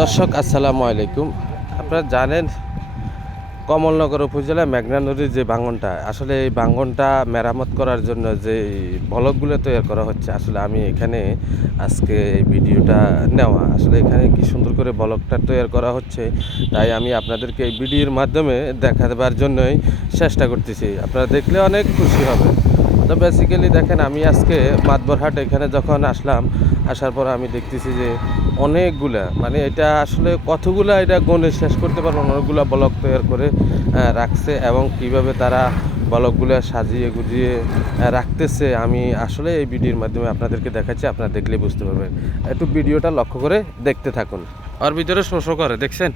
দর্শক আসসালামু আলাইকুম। আপনারা জানেন কমলনগর উপজেলায় মেঘনা নদীর যে ভাঙনটা, আসলে এই ভাঙনটা মেরামত করার জন্য যে ব্লকগুলো তৈরি করা হচ্ছে, আসলে আমি এখানে আজকে এই ভিডিওটা নেওয়া, আসলে এখানে কি সুন্দর করে ব্লকটা তৈরি করা হচ্ছে, তাই আমি আপনাদেরকে এই ভিডিওর মাধ্যমে দেখাবার জন্যই চেষ্টা করতেছি। আপনারা দেখলে অনেক খুশি হবে। তো বেসিক্যালি দেখেন, আমি আজকে মাতবরহাট এখানে যখন আসলাম, আসার পর আমি দেখতেছি যে অনেকগুলা, মানে এটা আসলে কতগুলা এটা গণে শেষ করতে পারবো না, অনেকগুলা ব্লক তৈরি করে রাখছে এবং কিভাবে তারা ব্লকগুলো সাজিয়ে গুজিয়ে রাখতেছে, আমি আসলে এই ভিডিওর মাধ্যমে আপনাদেরকে দেখাচ্ছি। আপনারা দেখলে বুঝতে পারবেন। একটু ভিডিওটা লক্ষ্য করে দেখতে থাকুন। আর ভিতরে শোষো করে দেখছেন।